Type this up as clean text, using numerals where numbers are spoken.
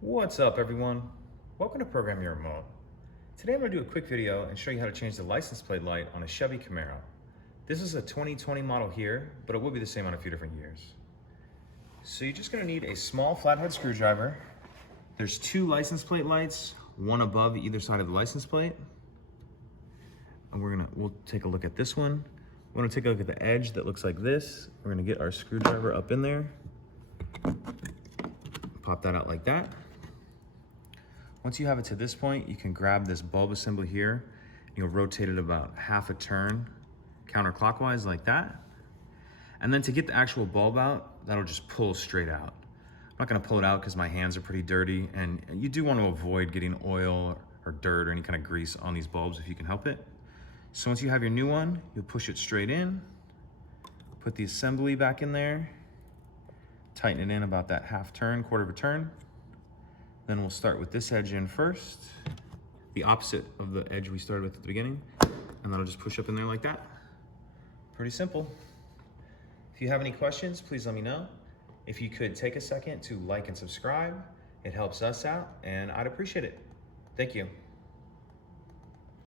What's up, everyone? Welcome to Program Your Remote. Today I'm going to do a quick video and show you how to change the license plate light on a Chevy Camaro. This is a 2020 model here, but it will be the same on a few different years. So you're just going to need a small flathead screwdriver. There's two license plate lights, one above either side of the license plate. And we'll take a look at this one. We're going to take a look at the edge that looks like this. We're going to get our screwdriver up in there. Pop that out like that. Once you have it to this point, you can grab this bulb assembly here. You'll rotate it about half a turn, counterclockwise like that. And then to get the actual bulb out, that'll just pull straight out. I'm not gonna pull it out because my hands are pretty dirty, and you do want to avoid getting oil or dirt or any kind of grease on these bulbs if you can help it. So once you have your new one, you'll push it straight in, put the assembly back in there, tighten it in about that half turn, quarter of a turn. Then we'll start with this edge in first, the opposite of the edge we started with at the beginning, and that'll just push up in there like that. Pretty simple. If you have any questions, please let me know. If you could take a second to like and subscribe, it helps us out, and I'd appreciate it. Thank you.